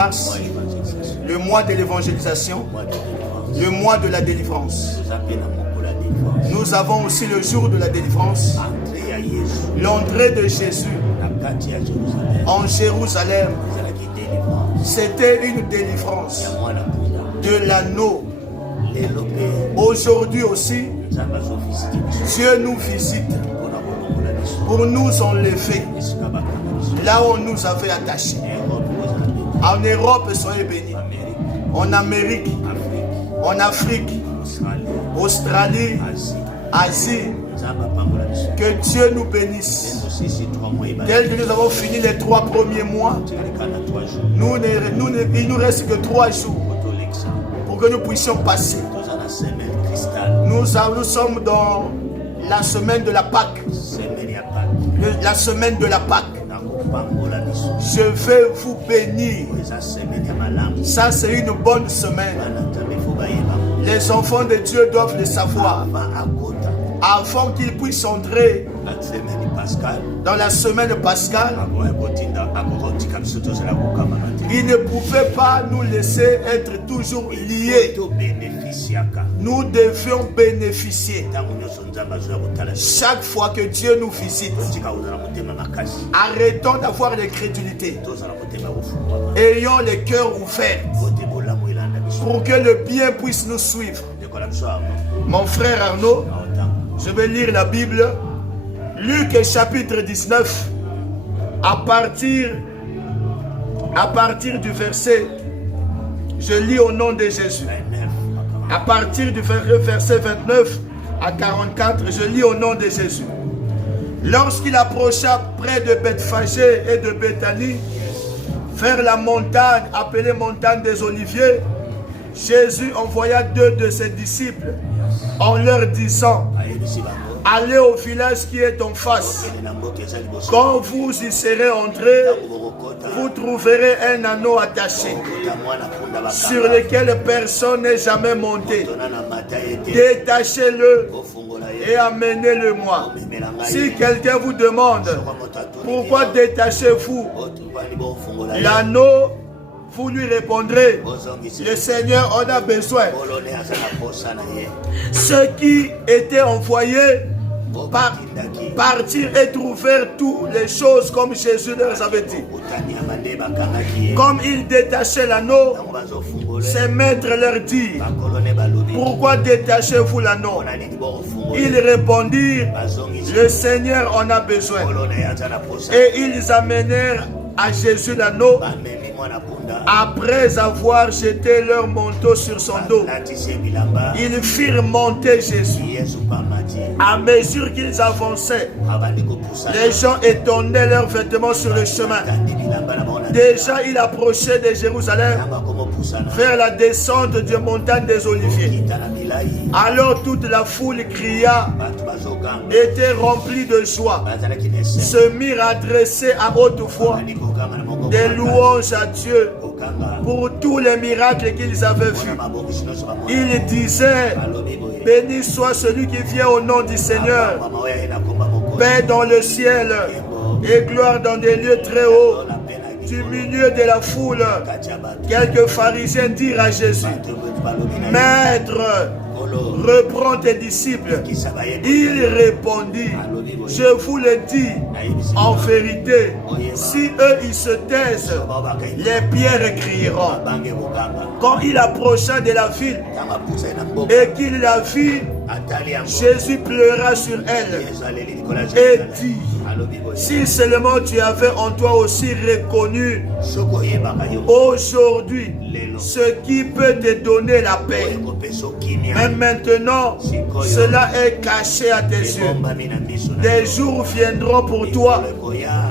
mars, le mois de l'évangélisation, le mois de la délivrance. Nous avons aussi le jour de la délivrance, l'entrée de Jésus en Jérusalem. C'était une délivrance de l'anneau. Aujourd'hui aussi, Dieu nous visite pour nous enlever là où on nous avait attachés. En Europe, soyez bénis. En Amérique, en Afrique, Australie, Asie. Que Dieu nous bénisse. Tel que nous avons fini les 3 premiers mois, il nous reste que 3 jours pour que nous puissions passer. Nous sommes dans la semaine de la Pâque. La semaine de la Pâque. Je vais vous bénir. Ça, c'est une bonne semaine. Les enfants de Dieu doivent le savoir. Avant qu'ils puissent entrer dans la semaine pascale, ils ne pouvaient pas nous laisser être toujours liés. Nous devions bénéficier. Chaque fois que Dieu nous visite, arrêtons d'avoir l'incrédulité. Ayons les cœurs ouverts pour que le bien puisse nous suivre. Mon frère Arnaud, je vais lire la Bible, Luc chapitre 19, à partir du verset, je lis au nom de Jésus. À partir du verset 29 à 44, je lis au nom de Jésus. Lorsqu'il approcha près de Bethphagée et de Béthanie, vers la montagne appelée montagne des Oliviers, Jésus envoya 2 de ses disciples en leur disant: allez au village qui est en face. Quand vous y serez entrés, vous trouverez un anneau attaché sur lequel personne n'est jamais monté. Détachez-le et amenez-le-moi. Si quelqu'un vous demande pourquoi détachez-vous l'anneau, vous lui répondrez: le Seigneur en a besoin. Ceux qui étaient envoyés partir et trouver toutes les choses comme Jésus leur avait dit. Comme ils détachaient l'anneau, ses maîtres leur dirent: pourquoi détachez-vous l'anneau? Ils répondirent: le Seigneur en a besoin. Et ils amenèrent à Jésus l'anneau après avoir jeté leur manteau sur son dos. Ils firent monter Jésus. À mesure qu'ils avançaient, les gens étendaient leurs vêtements sur le chemin. Déjà, il approchait de Jérusalem vers la descente de montagne des Oliviers. Alors toute la foule cria, était remplie de joie, se mirent à dresser à haute voix des louanges à Dieu pour tous les miracles qu'ils avaient vus. Ils disaient: béni soit celui qui vient au nom du Seigneur, paix dans le ciel et gloire dans des lieux très hauts. Du milieu de la foule, quelques pharisiens dirent à Jésus: Maître, reprends tes disciples. Il répondit: je vous le dis en vérité, si eux ils se taisent, les pierres crieront. Quand il approcha de la ville et qu'il la vit, Jésus pleura sur elle et dit: si seulement tu avais en toi aussi reconnu aujourd'hui ce qui peut te donner la paix. Mais maintenant, cela est caché à tes yeux. Des jours viendront pour toi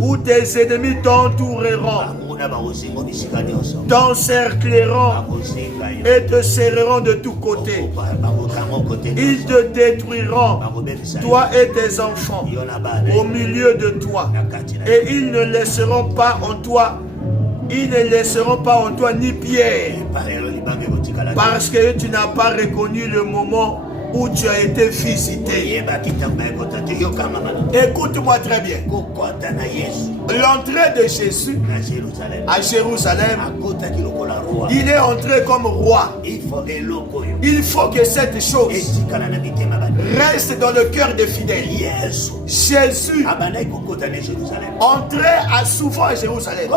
où tes ennemis t'entoureront, t'encercleront et te serreront de tous côtés. Ils te détruiront, toi et tes enfants, au milieu de toi. Et ils ne laisseront pas en toi ni pierre, parce que tu n'as pas reconnu le moment où tu as été visité. Écoute-moi très bien. l'entrée de Jésus à Jérusalem, il est entré comme roi. Il faut que cette chose reste dans le cœur des fidèles. Jésus entrait souvent à Jérusalem.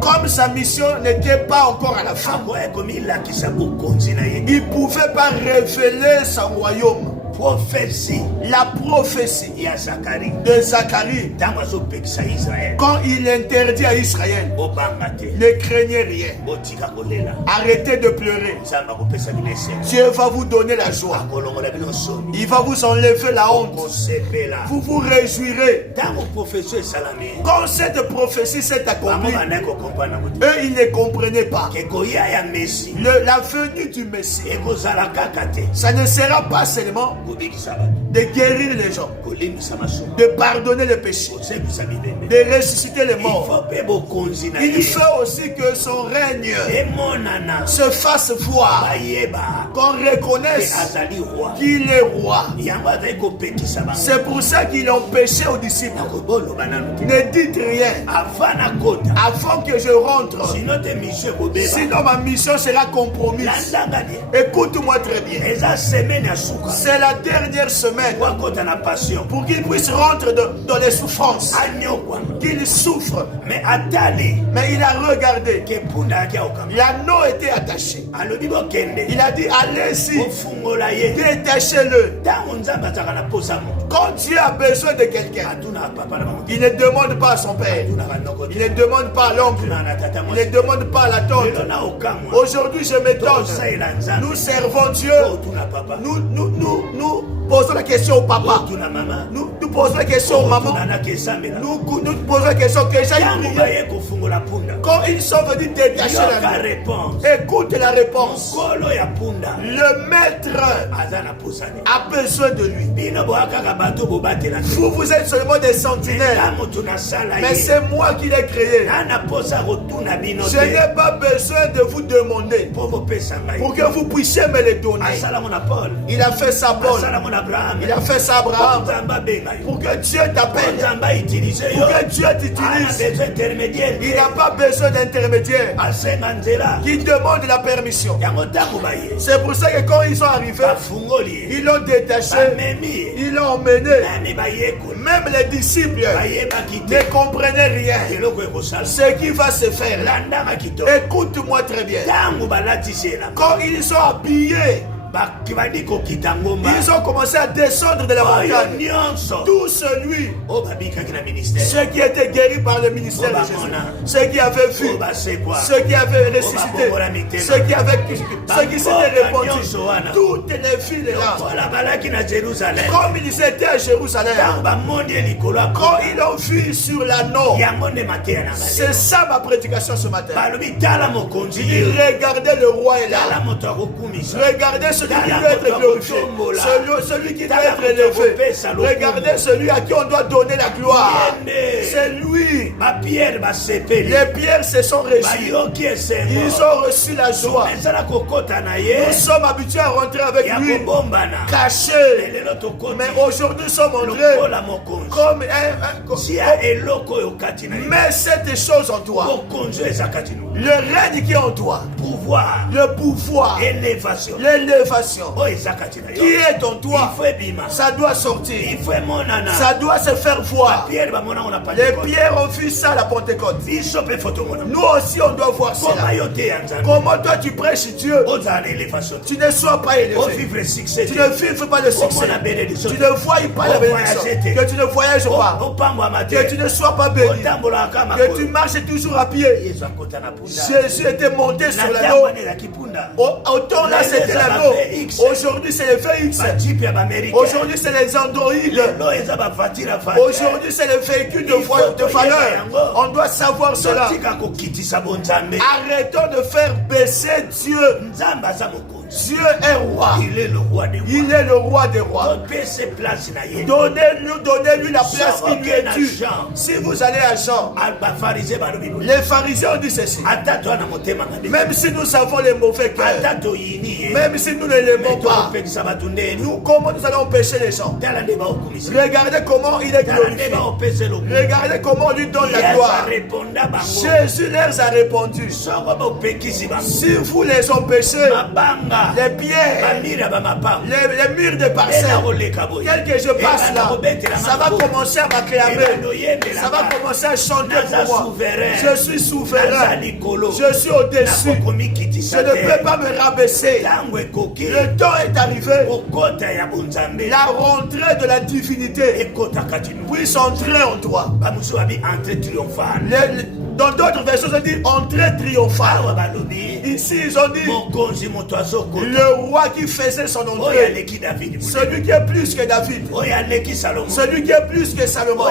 Comme sa mission n'était pas encore à la fin, il ne pouvait pas révéler son royaume. La prophétie de Zacharie, quand il interdit à Israël, ne craignez rien, arrêtez de pleurer, Dieu va vous donner la joie, il va vous enlever la honte, vous vous réjouirez. Quand cette prophétie s'est accomplie, eux ils ne comprenaient pas la venue du Messie. Ça ne sera pas seulement de guérir les gens, de pardonner les péchés, de ressusciter les morts. Il faut aussi que son règne se fasse voir, qu'on reconnaisse qu'il est roi. C'est pour ça qu'ils ont péché aux disciples. Ne dites rien avant que je rentre, sinon ma mission sera compromise. Écoute-moi très bien. C'est la dernière semaine pour qu'il puisse rentrer dans les souffrances, qu'il souffre. Mais il a regardé, l'anneau était attaché. Il a dit allez-y, détachez-le. Quand Dieu a besoin de quelqu'un, il ne demande pas à son père, il ne demande pas à l'oncle, il ne demande pas à la tante. Aujourd'hui je m'étonne, nous servons Dieu, nous posons la question au papa, nous posons la question aux mamans, nous posons la question que j'ai prié. Quand ils sont venus détacher la réponse, écoute la réponse. Le maître a besoin de lui. Vous êtes seulement des sentinelles, mais c'est moi qui l'ai créé. Je n'ai pas besoin de vous demander pour que vous puissiez me les donner. Il a fait ça Paul, il a fait ça Abraham, pour que Dieu t'appelle, pour que Dieu t'utilise. Il n'a pas besoin d'intermédiaire qui demande la permission. C'est pour ça que quand ils sont arrivés, ils l'ont détaché, ils l'ont emmené. Même les disciples ne comprenaient rien. Ce qui va se faire là, écoute-moi très bien. Quand ils sont habillés, ils ont commencé à descendre de la montagne. Tout celui, ceux qui étaient guéris par le ministère de Jésus, ceux qui avaient vu, ceux qui avaient ressuscité, ceux qui s'étaient répandus, toutes les filles là, comme ils étaient à Jérusalem, quand ils ont vu sur l'anneau, c'est ça ma prédication ce matin. Ils regardaient le roi est là, regardez celui qui doit être glorifié, celui qui doit être élevé. Regardez celui à qui on doit donner la gloire. C'est lui. Les pierres se sont régies. Ils ont reçu la joie. Nous sommes habitués à rentrer avec lui cachés. Mais aujourd'hui nous sommes entrés comme mais cette chose en toi, le règne qui est en toi, le pouvoir, l'élévation qui est en toi, ça doit sortir, ça doit se faire voir. Les pierres ont vu ça à la Pentecôte. Nous aussi on doit voir cela. Comment toi tu prêches Dieu, tu ne sois pas élevé, tu ne vives pas le succès, tu ne voyes pas la bénédiction, que tu ne voyages pas, que tu ne sois pas béni, que tu marches toujours à pied. Jésus était monté sur l'anneau. Autant là c'était l'anneau, aujourd'hui c'est les VX, aujourd'hui c'est les Android, aujourd'hui c'est les véhicules de valeur. On doit savoir cela. Arrêtons de faire baisser Dieu. Dieu est roi. Il est le roi des rois. Il est le roi des rois. Donnez-lui la place qui lui est due. Si vous allez à Jean, les pharisiens ont dit ceci. Même si nous savons les mauvais cœurs, même si nous ne l'aimons pas, comment nous allons empêcher les gens? Regardez comment il est glorifié. Regardez comment on lui donne la gloire. Jésus leur a répondu. Si vous les empêchez, les pierres, les murs de parcelle, tel que je passe là, ça va commencer à m'acclamer. Ça va commencer à chanter pour moi. Je suis souverain. Je suis au-dessus. Je ne peux pas me rabaisser. Le temps est arrivé. La rentrée de la divinité puisse entrer en toi. Dans d'autres versions, on dit entrée triomphale. Ici, ils ont dit le roi qui faisait son entrée. Celui qui est plus que David. Celui qui est plus que Salomon.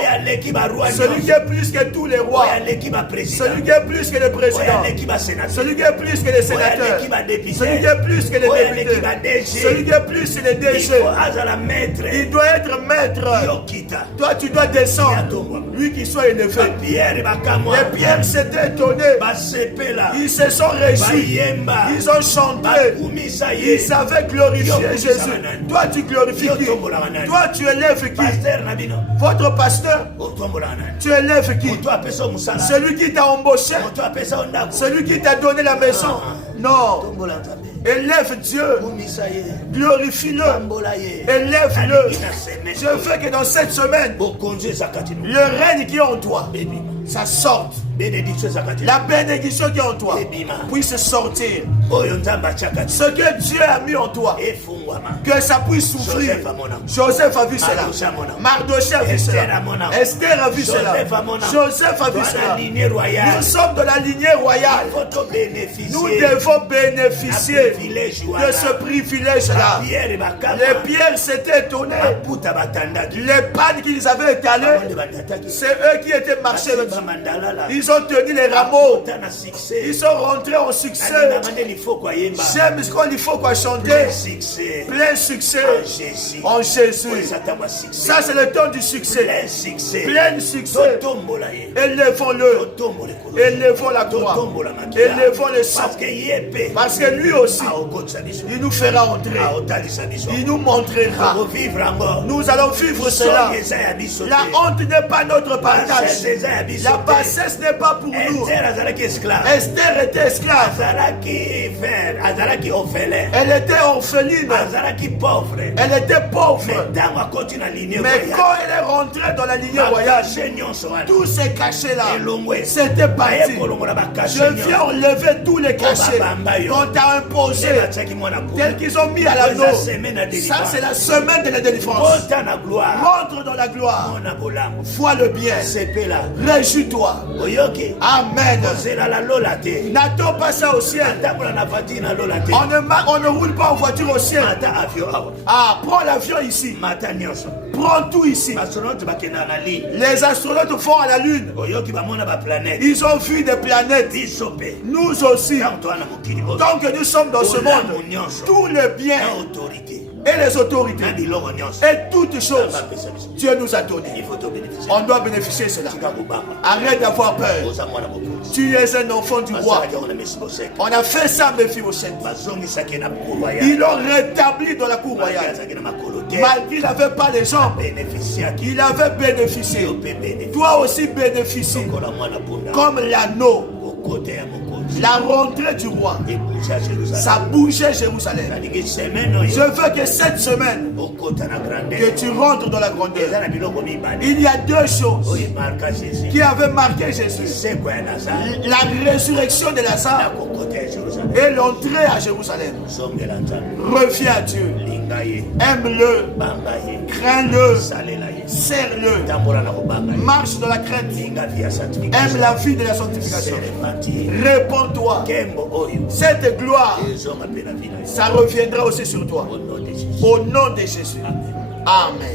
Celui qui est plus que tous les rois. Celui qui est plus que les présidents. Celui qui est plus que les sénateurs. Celui qui est plus que les députés. Celui qui est plus que les DG. Il doit être maître. Toi, tu dois descendre. Lui qui soit élevé. Les pierres s'étaient étonnés. Ils se sont réjouis. Ils ont chanté. Ils savaient glorifier Jésus. Toi, tu glorifies qui? Toi, tu élèves qui? Votre pasteur? Tu élèves qui? Celui qui t'a embauché? Celui qui t'a donné la maison? Non. Élève Dieu. Glorifie-le. Élève-le. Je veux que dans cette semaine, le règne qui est en toi, ça sorte. La bénédiction qui est en toi puisse sortir. Ce que Dieu a mis en toi, que ça puisse souffrir. Joseph a vu cela. Mardochée a vu cela. Esther a vu cela. Joseph a vu cela. Nous sommes de la lignée royale. Nous devons bénéficier de ce privilège-là. Les pierres s'étaient étonnés. Les pannes qu'ils avaient étalées, c'est eux qui étaient marchés. Ils ont tenu les rameaux. Ils sont rentrés en succès. J'aime ce qu'il faut quoi chanter. Plein succès en Jésus. Ça, c'est le temps du succès. Plein succès. Élevons-le. Élevons la croix. Élevons le sang. Parce que lui aussi, il nous fera entrer. Il nous montrera. Nous allons vivre cela. La honte n'est pas notre partage. La bassesse n'est pas pour nous. Esther était esclave. Elle était orpheline. Elle était pauvre. Mais quand elle est rentrée dans la lignée royale, tous ces cachets-là, c'était parti. Je viens enlever tous les cachets qu'on t'a imposés, tels qu'ils ont mis à l'anneau. Ça, c'est la semaine de la délivrance. Rentre dans la gloire. Vois le bien. Réjouis-toi. Amen. N'attends pas ça au ciel. On ne roule pas en voiture au ciel. Ah, prends l'avion ici. Prends tout ici. Les astronautes vont à la lune. Ils ont vu des planètes. Nous aussi. Tant que nous sommes dans ce monde, tout le bien et les autorités et toutes choses, Dieu nous a donné. On doit bénéficier de cela. Arrête d'avoir peur. Tu es un enfant du roi. On a fait ça, Méphibosheth. Ils l'ont rétabli dans la cour royale. Malgré qu'il n'avait pas les jambes, il avait bénéficié. Toi aussi bénéficie. Comme l'anneau. La rentrée du roi, ça bougeait Jérusalem. Je veux que cette semaine, que tu rentres dans la grandeur. Il y a deux choses qui avaient marqué Jésus. La résurrection de Lazare et l'entrée à Jérusalem. Reviens à Dieu. Aime-le. Crains-le. Serre-le. Marche dans la crainte. Aime la vie de la sanctification. Réponds-toi. Cette gloire, ça reviendra aussi sur toi. Au nom de Jésus. Amen.